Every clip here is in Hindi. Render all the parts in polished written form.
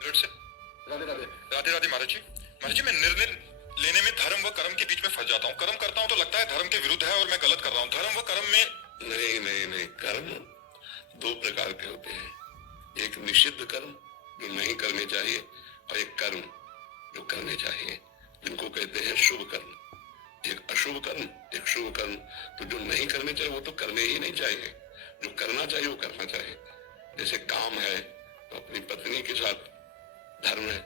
मिनट से। राधे राधे। राधे राधे महाराज जी। महाराज जी, मैं निर्णय लेने में धर्म व कर्म के बीच में फंस जाता हूँ। कर्म करता हूँ तो लगता है धर्म के विरुद्ध है और मैं गलत कर रहा हूँ। धर्म व कर्म में नहीं नहीं नहीं, कर्म दो प्रकार के होते हैं। एक निषिद्ध कर्म जो नहीं करने चाहिए, और एक कर्म जो करने चाहिए, जिनको कहते हैं शुभ कर्म। एक अशुभ कर्म, एक शुभ कर्म। तो जो नहीं करने चाहिए वो तो करने ही नहीं चाहिए, जो करना चाहिए वो करना चाहिए। जैसे काम है तो अपनी पत्नी के साथ धर्म है,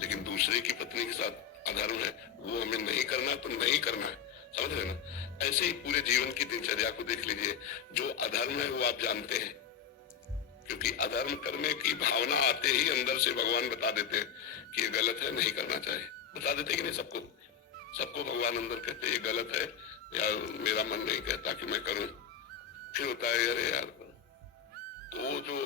लेकिन दूसरे की पत्नी के साथ अधर्म है, वो हमें नहीं करना तो नहीं करना है, समझ रहे ना। ऐसे ही पूरे जीवन की दिनचर्या को देख लीजिए। जो अधर्म है वो आप जानते हैं, क्योंकि अधर्म करने की भावना आते ही अंदर से भगवान बता देते हैं कि ये गलत है, नहीं करना चाहिए। बता देते कि नहीं सबको, सबको भगवान अंदर कहते ये गलत है, या मेरा मन नहीं कहता कि मैं करूं। फिर होता है अरे यार, तो जो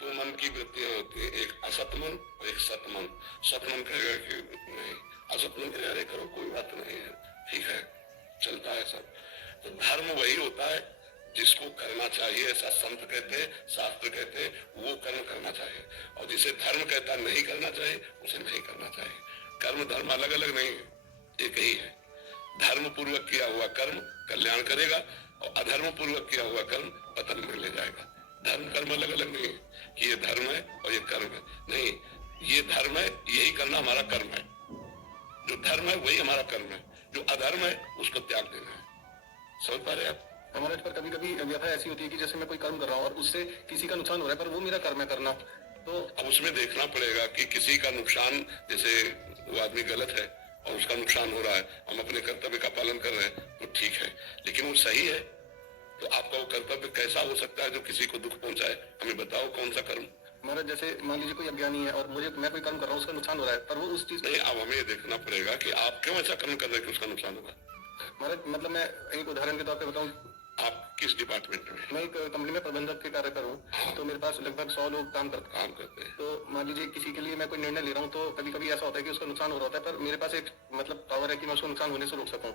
दो मन की वृत्तियां होती है, एक असत मन और एक सत मन। सत मन कहेगा कि नहीं, असत मन कहेगा अरे करो कोई बात नहीं है, ठीक है, चलता है सब। तो धर्म वही होता है जिसको करना चाहिए, ऐसा संत कहते हैं, शास्त्र कहते हैं, वो कर्म करना चाहिए। और जिसे धर्म कहता नहीं करना चाहिए, उसे नहीं करना चाहिए। कर्म धर्म अलग अलग नहीं है, एक ही है। धर्म पूर्वक किया हुआ कर्म कल्याण करेगा, और अधर्म पूर्वक किया हुआ कर्म पतन में ले जाएगा। धर्म कर्म अलग अलग नहीं है कि ये धर्म है और ये कर्म है, नहीं। ये धर्म है, यही करना हमारा कर्म है। जो धर्म है वही हमारा कर्म है, जो अधर्म है उसको त्याग देना है। समझ पा रहे आप? हमारे पर कभी कभी व्यथा ऐसी होती है कि जैसे मैं कोई कर्म कर रहा हूँ और उससे किसी का नुकसान हो रहा है, पर वो मेरा कर्म है करना। तो अब उसमें देखना पड़ेगा कि किसी का नुकसान, जैसे वो आदमी गलत है और उसका नुकसान हो रहा है, हम अपने कर्तव्य का पालन कर रहे हैं तो ठीक है, लेकिन वो सही है तो आपका वो कर्तव्य कैसा हो सकता है जो किसी को दुख पहुंचाए? हमें बताओ कौन सा कर्म। महाराज जैसे मान लीजिए कोई अज्ञानी है और मैं कोई कर्म कर रहा हूँ, उसका नुकसान हो रहा है, पर वो उस चीज नहीं, अब हमें ये देखना पड़ेगा कि आप क्यों ऐसा कर्म कर रहे हैं कि उसका नुकसान होगा। महाराज मतलब मैं एक उदाहरण के तौर पे बताऊं, आप किस डिपार्टमेंट में? मैं एक कंपनी में प्रबंधक के कार्य कर रहा हूँ। तो मेरे पास लगभग 100 लोग काम करते हैं। तो मान लीजिए किसी के लिए मैं कोई निर्णय ले रहा हूँ, तो कभी कभी ऐसा होता है कि उसका नुकसान हो रहा होता है, पर मेरे पास एक मतलब पावर है कि मैं उसको नुकसान होने से रोक सकूं।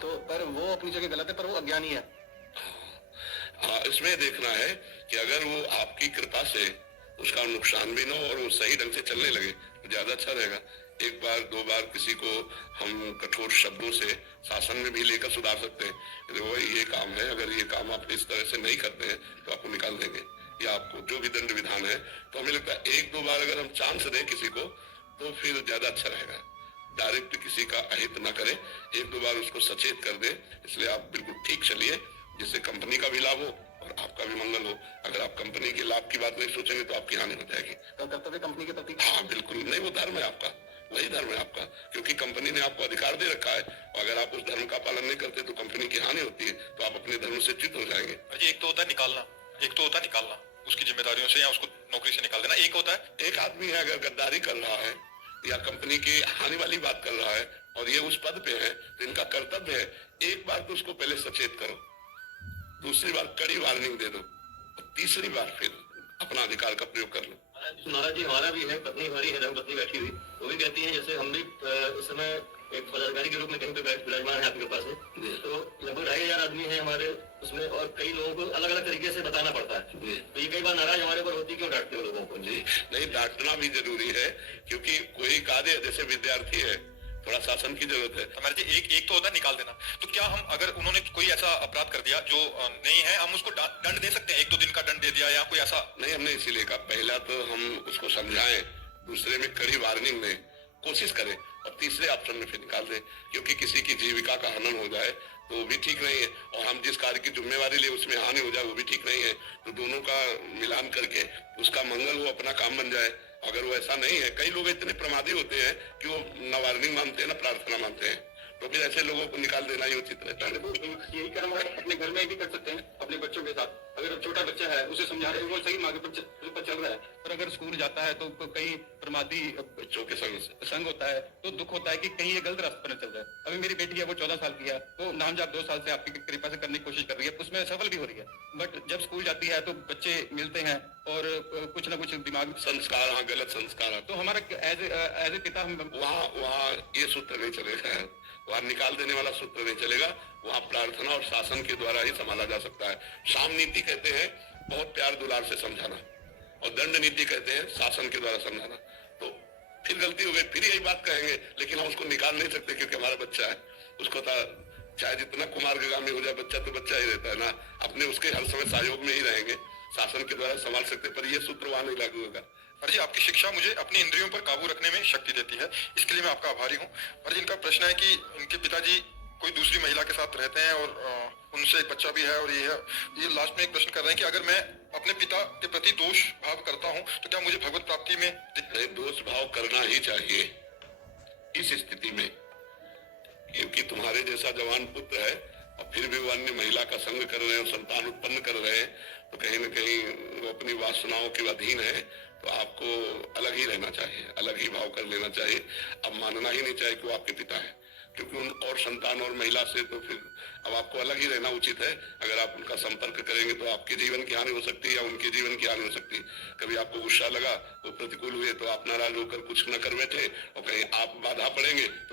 तो पर वो अपनी जगह गलत है, पर वो अज्ञानी है। इसमें देखना है कि अगर वो आपकी कृपा से उसका नुकसान भी ना हो और वो सही ढंग से चलने लगे तो ज्यादा अच्छा रहेगा। एक बार दो बार किसी को हम कठोर शब्दों से शासन में भी लेकर सुधार सकते हैं। देखो ये काम है, अगर ये काम आप इस तरह से नहीं करते हैं तो आपको निकाल देंगे, या आपको जो भी दंड विधान है। तो हमें लगता है एक दो बार अगर हम चांस दें किसी को तो फिर ज्यादा अच्छा रहेगा। डायरेक्ट किसी का अहित ना करें, एक दो बार उसको सचेत कर दे। इसलिए आप बिल्कुल ठीक चलिए, जिससे कंपनी का भी लाभ हो और आपका भी मंगल हो। अगर आप कंपनी के लाभ की बात नहीं सोचेंगे तो आपकी हानि हो जाएगी। तो कर्तव्य कंपनी के प्रति, हाँ बिल्कुल नहीं, वो धर्म है आपका, वही धर्म है आपका, क्योंकि कंपनी ने आपको अधिकार दे रखा है। और अगर आप उस धर्म का पालन नहीं करते तो कंपनी की हानि होती है, तो आप अपने धर्म से च्युत हो जाएंगे। एक तो होता है निकालना, एक तो होता है निकालना उसकी जिम्मेदारियों से या उसको नौकरी से निकाल देना। एक होता है एक आदमी है अगर गद्दारी कर रहा है या कंपनी की हानि वाली बात कर रहा है और ये उस पद पे है, तो इनका कर्तव्य है एक बार तो उसको पहले सचेत करो, दूसरी बार कड़ी वार्निंग दे दो, और तीसरी बार फिर अपना अधिकार का प्रयोग कर लो। महाराज जी हमारा भी है, पत्नी हमारी है, धर्मपत्नी बैठी हुई, वो भी कहती है जैसे हम भी इस समय एक पदाधिकारी के रूप में कहीं पे विराजमान है आपके पास है, तो लगभग 2500 आदमी है हमारे उसमें, और कई लोगों को अलग अलग तरीके से बताना पड़ता है। तो ये कई बार नाराज हमारे ऊपर होती है, क्यों डांटते हो लोगों को? जी नहीं, डांटना भी जरूरी है, क्योंकि कोई कार्य जैसे विद्यार्थी है, थोड़ा शासन की जरूरत है। हमारे जी एक तो होता है निकाल देना। तो क्या हम अगर उन्होंने कोई ऐसा अपराध कर दिया जो नहीं है, हम उसको दंड दे सकते हैं? 1-2 दिन का दंड दे दिया या कोई ऐसा? नहीं, हमने इसीलिए कहा पहला तो हम उसको समझाएं, दूसरे में कड़ी वार्निंग दें, कोशिश करें, और तीसरे ऑप्शन में फिर निकाल दें। क्योंकि किसी की जीविका का हनन हो जाए तो वो भी ठीक नहीं है, और हम जिस कार्य की जिम्मेवारी ले उसमें हानि हो जाए वो भी ठीक नहीं है। तो दोनों का मिलान करके उसका मंगल हो, अपना काम बन जाए। अगर वो ऐसा नहीं है, कई लोग इतने प्रमादी होते हैं कि वो न वार्निंग मानते हैं न प्रार्थना मानते हैं, तो फिर ऐसे लोगों को निकाल देना ही उचित रहता है। यही कर्म अपने घर में भी कर सकते हैं अपने बच्चों के साथ। अगर छोटा बच्चा है उसे समझा रहे हैं, वो सही मार्ग पर चल रहा है, पर अगर स्कूल जाता है तो कई प्रमादी बच्चों के संग होता है, तो दुख होता है कि कहीं ये गलत रास्ते पर न चल जाए। अभी मेरी बेटी है, वो 14 साल की है, वो नामजाप 2 साल से आपकी कृपा से करने की कोशिश कर रही है, उसमें सफल भी हो रही है। बट जब स्कूल जाती है तो बच्चे मिलते हैं और कुछ ना कुछ दिमाग संस्कार, हाँ गलत संस्कार, तो हमारा एज ए पिता हम वहाँ ये सूत्र नहीं चलेगा, वहाँ निकाल देने वाला सूत्र नहीं चलेगा। वहाँ प्रार्थना और शासन के द्वारा ही संभाला जा सकता है। साम नीति कहते हैं बहुत प्यार दुलार से समझाना, और दंड नीति कहते हैं शासन के द्वारा समझाना। तो फिर गलती हो गई, फिर यही बात कहेंगे, लेकिन हम उसको निकाल नहीं सकते क्योंकि हमारा बच्चा है। उसको चाहे जितना कुमार्गामी हो जाए, बच्चा तो बच्चा ही रहता है ना। अपने उसके हर समय सहयोग में ही रहेंगे, शासन के द्वारा संभाल सकते, पर ये सूत्र वहां नहीं लागू होगा। और जी आपकी शिक्षा मुझे अपनी इंद्रियों पर काबू रखने में शक्ति देती है, इसके लिए मैं आपका आभारी हूँ। और जी इनका प्रश्न है कि इनके पिताजी कोई दूसरी महिला के साथ रहते हैं और उनसे एक बच्चा भी है, और ये लास्ट में एक प्रश्न कर रहे हैं कि अगर मैं अपने पिता के प्रति दोष भाव करता हूँ तो क्या मुझे भगवत प्राप्ति में दोष भाव करना ही चाहिए इस स्थिति में, क्योंकि तुम्हारे जैसा जवान पुत्र है और फिर भी वो अन्य महिला का संग कर रहे हैं और संतान उत्पन्न कर रहे हैं, तो कहीं न कहीं वो अपनी वासनाओं के अधीन है। तो आपको अलग ही रहना चाहिए, अलग ही भाव कर लेना चाहिए। अब मानना ही नहीं चाहिए कि वो आपके पिता है, क्योंकि उन और संतान और महिला से तो फिर अब आपको अलग ही रहना उचित है। अगर आप उनका संपर्क करेंगे तो आपके जीवन की हानि हो सकती है या उनके जीवन की हानि हो सकती है। कभी आपको गुस्सा लगा, वो प्रतिकूल हुए तो आप नाराज होकर कुछ न कर बैठे और कहीं आप बाधा पड़ेंगे